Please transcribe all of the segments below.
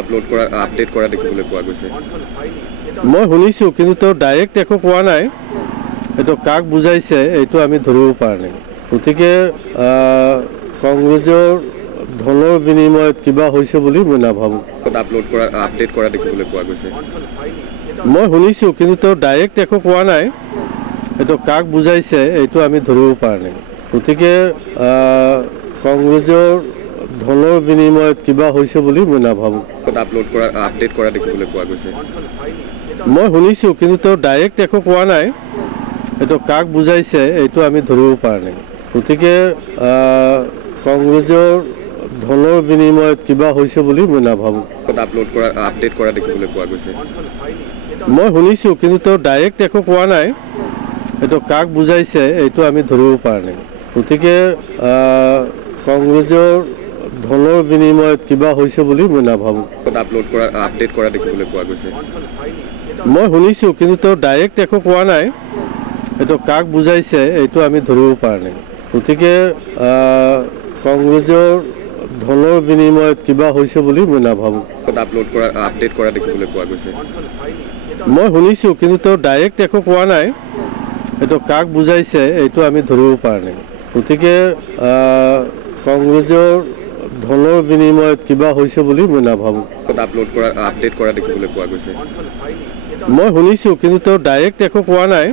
Upload কৰা update কৰা দেখিবলৈ পোৱা গৈছে। মই শুনিছোঁ কিন্তু তেওঁ ডাইৰেক্ট একো কোৱা নাই। এইটো কাক বুজাইছে এইটো আমি ধৰিব পৰা নাই। গতিকে কংগ্ৰেছৰ ধনৰ বিনিময়ত কিবা হৈছে বুলি মই নাভাবোঁ। আপলোড কৰা আপডেট কৰা দেখিবলৈ পোৱা গৈছে। মই শুনিছোঁ কিন্তু তেওঁ ডাইৰেক্ট একো কোৱা নাই। এইটো কাক বুজাইছে এইটো আমি ধৰিব পৰা নাই। গতিকে কংগ্ৰেছৰ ধনৰ বিনিময়ত কিবা হৈছে বুলি মই নাভাবোঁ। আপলোড কৰা আপডেট কৰা দেখিবলৈ পোৱা গৈছে। মই শুনিছোঁ কিন্তু তেওঁ ডাইৰেক্ট একো কোৱা নাই। এইটো কাক বুজাইছে এইটো আমি ধৰিব পৰা নাই। গতিকে কংগ্ৰেছৰ ধনৰ বিনিময়ত কিবা হৈছে বুলি মই নাভাবোঁ। আপলোড কৰা আপডেট কৰা দেখিবলৈ পোৱা গৈছে। মই শুনিছোঁ কিন্তু তেওঁ ডাইৰেক্ট একো কোৱা নাই। এইটো কাক বুজাইছে এইটো আমি ধৰিব পৰা নাই। গতিকে কংগ্ৰেছৰ ধনৰ বিনিময়ত কিবা হৈছে বুলি মই নাভাবোঁ। আপলোড কৰা আপডেট কৰা দেখিবলৈ পোৱা গৈছে। মই শুনিছোঁ কিন্তু তেওঁ ডাইৰেক্ট একো কোৱা নাই। এইটো কাক বুজাইছে এইটো আমি ধৰিব পৰা নাই। গতিকে কংগ্ৰেছৰ ধনৰ বিনিময়ত কিবা হৈছে বুলি মই নাভাবোঁ। আপলোড কৰা আপডেট কৰা দেখিবলৈ পোৱা গৈছে। মই শুনিছোঁ কিন্তু তেওঁ ডাইৰেক্ট একো কোৱা নাই। এইটো কাক বুজাইছে এইটো আমি ধৰিব পৰা নাই। গতিকে কংগ্ৰেছৰ ধনৰ বিনিময়ত কিবা হৈছে বুলি মই নাভাবোঁ। আপলোড কৰা আপডেট কৰা দেখিবলৈ পোৱা গৈছে। মই শুনিছোঁ কিন্তু তেওঁ ডাইৰেক্ট একো কোৱা নাই।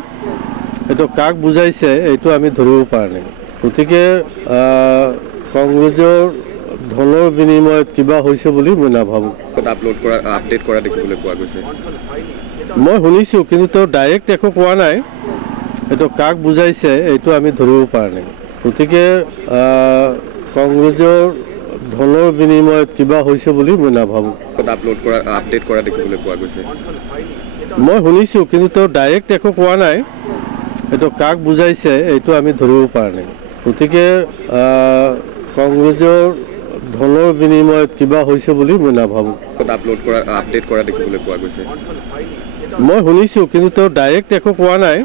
এইটো কাক বুজাইছে এইটো আমি ধৰিব পৰা নাই। গতিকে কংগ্ৰেছৰ ধনৰ বিনিময়ত কিবা হৈছে বুলি মই নাভাবোঁ। আপলোড কৰা আপডেট কৰা দেখিবলৈ পোৱা গৈছে। মই শুনিছোঁ কিন্তু তেওঁ ডাইৰেক্ট একো কোৱা নাই। এইটো কাক বুজাইছে এইটো আমি ধৰিব পৰা নাই। গতিকে কংগ্ৰেছৰ ধনৰ বিনিময়ত কিবা হৈছে বুলি মই নাভাবোঁ। আপলোড কৰা আপডেট কৰা দেখিবলৈ পোৱা গৈছে। মই শুনিছোঁ কিন্তু তেওঁ ডাইৰেক্ট একো কোৱা নাই। এইটো কাক বুজাইছে এইটো আমি ধৰিব পৰা নাই। গতিকে কংগ্ৰেছৰ ধনৰ বিনিময়ত কিবা হৈছে বুলি মই নাভাবোঁ। আপলোড কৰা আপডেট কৰা দেখিবলৈ পোৱা গৈছে। মই শুনিছোঁ কিন্তু তেওঁ ডাইৰেক্ট একো কোৱা নাই।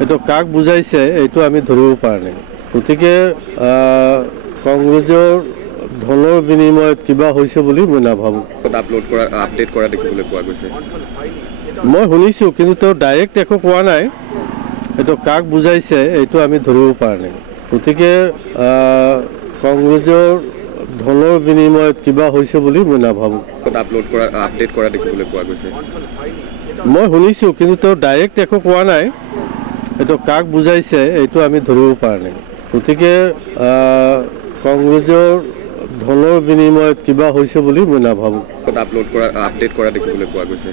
এইটো কাক বুজাইছে এইটো আমি ধৰিব পৰা নাই। গতিকে কংগ্ৰেছৰ ধনৰ বিনিময়ত কিবা হৈছে বুলি মই নাভাবোঁ। আপলোড কৰা আপডেট কৰা দেখিবলৈ পোৱা গৈছে। মই শুনিছোঁ কিন্তু তেওঁ ডাইৰেক্ট একো কোৱা নাই। এইটো কাক বুজাইছে এইটো আমি ধৰিব পৰা নাই। গতিকে কংগ্ৰেছৰ ধনৰ বিনিময়ত কিবা হৈছে বুলি মই নাভাবোঁ। আপলোড কৰা আপডেট কৰা দেখিবলৈ পোৱা গৈছে। মই শুনিছোঁ কিন্তু তেওঁ ডাইৰেক্ট একো কোৱা নাই। এইটো কাক বুজাইছে এইটো আমি ধৰিব পৰা নাই। গতিকে কংগ্ৰেছৰ ধনৰ বিনিময়ত কিবা হৈছে বুলি মই নাভাবোঁ। আপলোড কৰা আপডেট কৰা দেখিবলৈ পোৱা গৈছে।